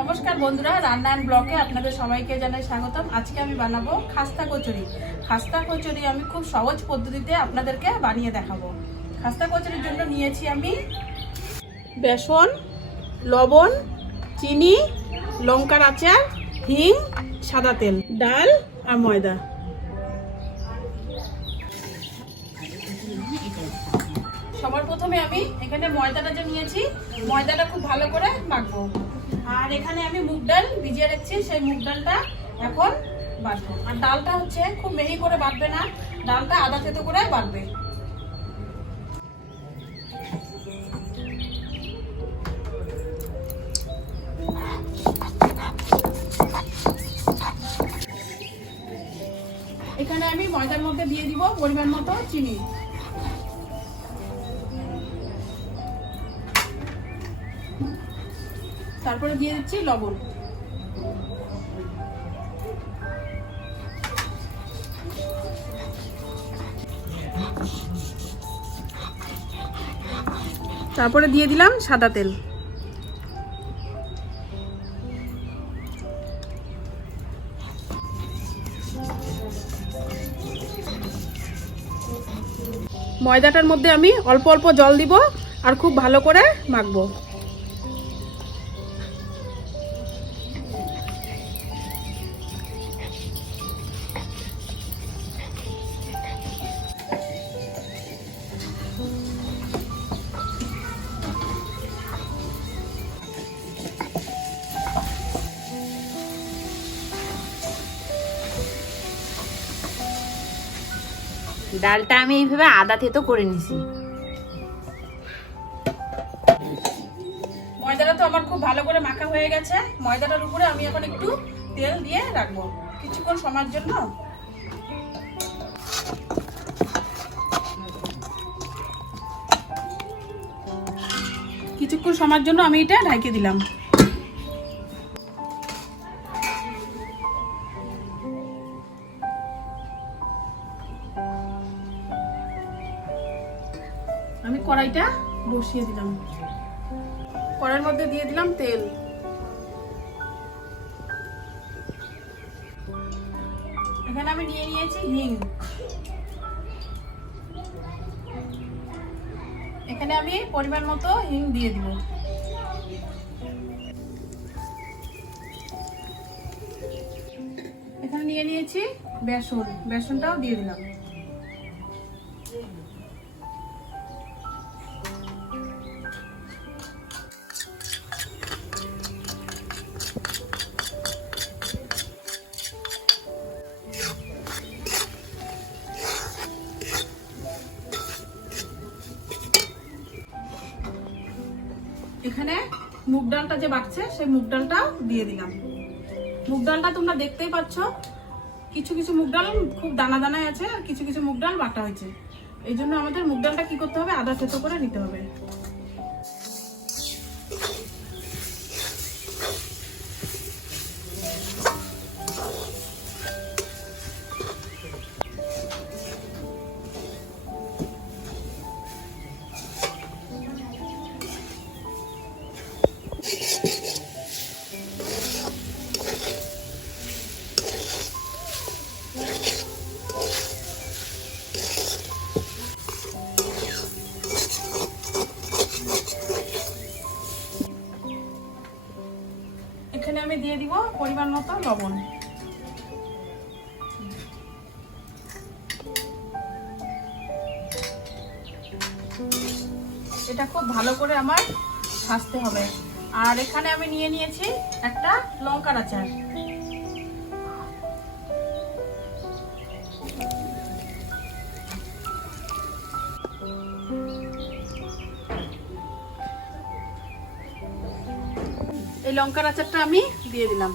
নমস্কার বন্ধুরা, রান্না অ্যান্ড ব্লগে আপনাদের সবাইকে জানাই স্বাগতম। আজকে আমি বানাবো খাস্তা কচুরি। খাস্তা কচুরি আমি খুব সহজ পদ্ধতিতে আপনাদেরকে বানিয়ে দেখাবো। খাস্তা কচুরির জন্য নিয়েছি আমি বেসন, লবণ, চিনি, লঙ্কার আচার, হিং, সাদা তেল, ডাল আর ময়দা। সবার প্রথমে আমি এখানে ময়দাটা যে নিয়েছি, ময়দাটা খুব ভালো করে মাখবো। আর এখানে আমি মুগ ডাল ভিজিয়ে রাখছি, সেই মুগ ডালটা এখন বাটবো। আর ডালটা হচ্ছে খুব মিহি করে বাটবে না, ডালটা আধা থেতো করে বাটবে। এখানে আমি ময়দার মধ্যে দিয়ে দিব পরিমাণ মতো চিনি। তারপরে দিয়ে দিচ্ছি লবণ। তারপরে দিয়ে দিলাম সাদা তেল। ময়দাটার মধ্যে আমি অল্প অল্প জল দিব আর খুব ভালো করে মাখবো। ডালটা আমি এইভাবে আদা থেতো করে নিছি। ময়দাটা তো আমার খুব ভালো করে মাখা হয়ে গেছে। ময়দাটার উপরে আমি এখন একটু তেল দিয়ে রাখবো কিছুক্ষণ সময়ের জন্য। কিছুক্ষণ সময়ের জন্য আমি এটা ঢেকে দিলাম। আমি কড়াইটা বসিয়ে দিলাম। কড়াইয়ের মধ্যে দিয়ে দিলাম তেল। এখানে আমি নিয়ে নিয়েছি হিং। এখানে আমি পরিমাণ মতো হিং দিয়ে দিব। এখানে নিয়ে নিয়েছি বেসন, বেসনটাও দিয়ে দিলাম। এখানে মুগ ডালটা যে বাটছে সেই মুগ ডালটা দিয়ে দিলাম। মুগ ডালটা তোমরা দেখতেই পাচ্ছ, কিছু কিছু মুগ ডাল খুব দানা দানায় আছে আর কিছু কিছু মুগ ডাল বাটা হয়েছে। এই জন্য আমাদের মুগ ডালটা কি করতে হবে, আধা থেতো করে নিতে হবে। এখানে আমি দিয়ে দিব পরিমাণ মতো লবণ। এটা খুব ভালো করে আমার ভাজতে হবে। আর এখানে আমি নিয়ে নিয়েছি একটা লঙ্কার আচার। এই লঙ্কার আচারটা আমি দিয়ে দিলাম।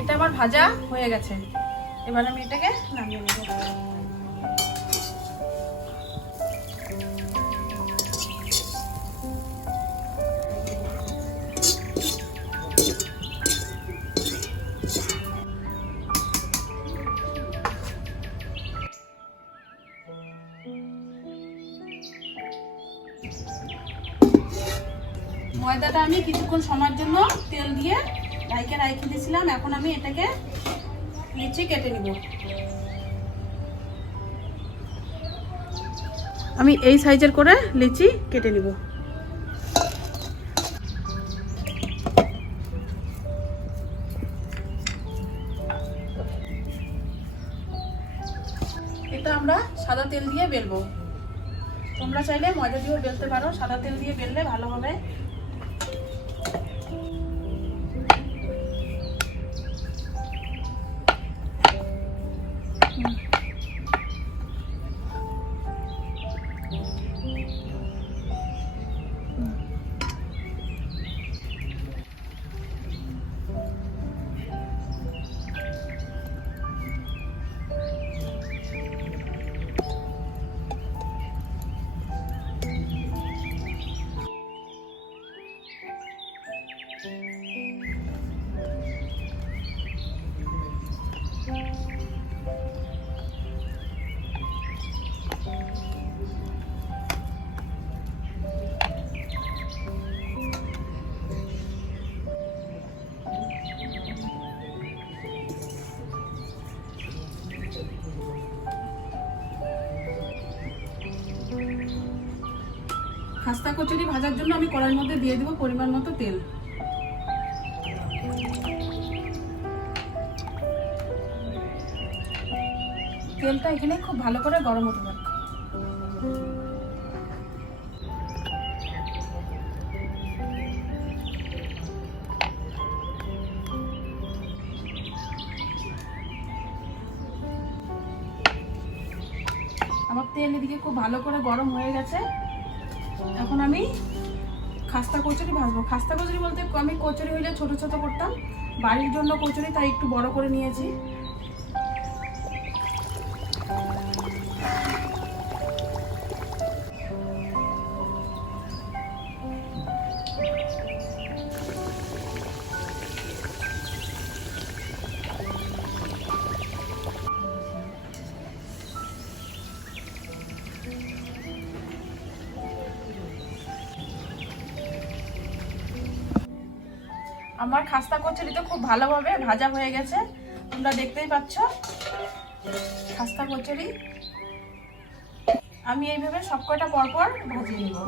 এটা আমার ভাজা হয়ে গেছে, এবার আমি এটাকে নামিয়ে নেব। ময়দাটা আমি কিছুক্ষণ সময়ের জন্য তেল দিয়ে ঢাইকে রেখে দিয়েছিলাম। এখন আমি এটাকে লিচি কেটে নিব। আমি এই সাইজের করে লিচি কেটে নিব। এটা আমরা সাদা তেল দিয়ে বেলবো। তোমরা চাইলে ময়দা দিয়েও বেলতে পারো, সাদা তেল দিয়ে বেললে ভালো হবে। খাস্তা কচুরি ভাজার জন্য আমি কড়াইয়ের মধ্যে দিয়ে দেব পরিমাণ মতো তেল। তেলটা এখানে খুব ভালো করে গরম হতে থাকবে। আমার তেল এদিকে খুব ভালো করে গরম হয়ে গেছে। এখন আমি খাস্তা কচুরি ভাজবো। খাস্তা কচুরি বলতে আমি কচুরি হইলে ছোট ছোট করতাম, বাড়ির জন্য কচুরি তাই একটু বড় করে নিয়েছি। আমার খাস্তা কচুরি তো খুব ভালোভাবে ভাজা হয়ে গেছে, তোমরা দেখতেই পাচ্ছ। খাস্তা কচুরি আমি এইভাবে সবকটা পরপর ভাজিয়ে নিব।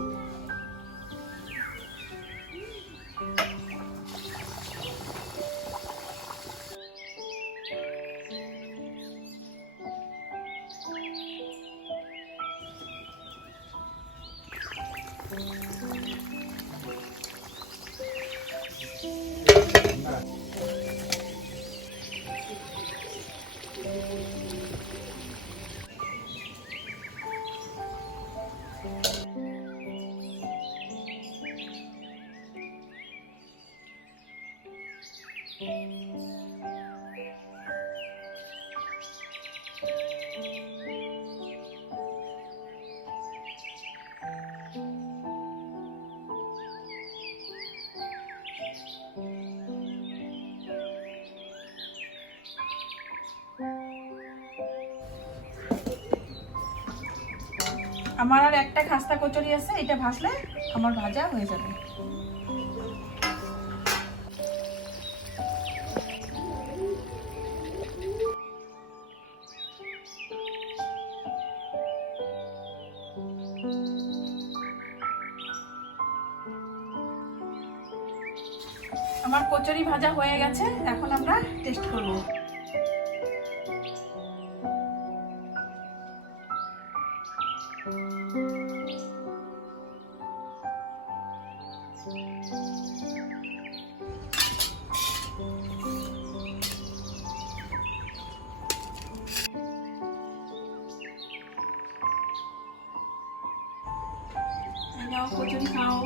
আমার আর একটা খাস্তা কচুরি আছে, এটা ভাজলে আমার ভাজা হয়ে যাবে। আমার কচুরি ভাজা হয়ে গেছে, এখন আমরা টেস্ট করব। কচুরি খাও।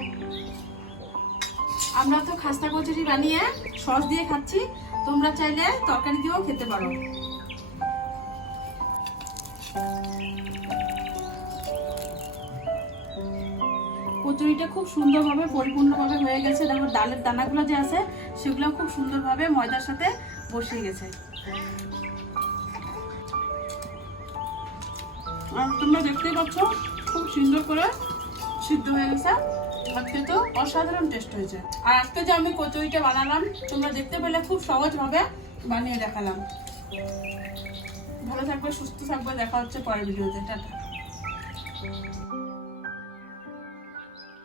আমরা তো খাস্তা কচুরি বানিয়ে সস দিয়ে খাচ্ছি, তোমরা চাইলে তরকারি দিয়েও খেতে পারো। কচুরিটা খুব সুন্দরভাবে পরিপূর্ণভাবে হয়ে গেছে। দেখো ডালের দানাগুলো যে আছে সেগুলো খুব সুন্দরভাবে ময়দার সাথে বসিয়ে গেছে। আর তোমরা দেখতেই পাচ্ছ খুব সুন্দর করে সিদ্ধ হয়ে গেছে। আর খেতে অসাধারণ টেস্ট হয়েছে। আর আজকে যে আমি কচুরিটা বানালাম তোমরা দেখতে পেলে, খুব সহজভাবে বানিয়ে দেখালাম। ভালো থাকবে, সুস্থ থাকবে, দেখা হচ্ছে পরের ভিডিওতে। টাটা।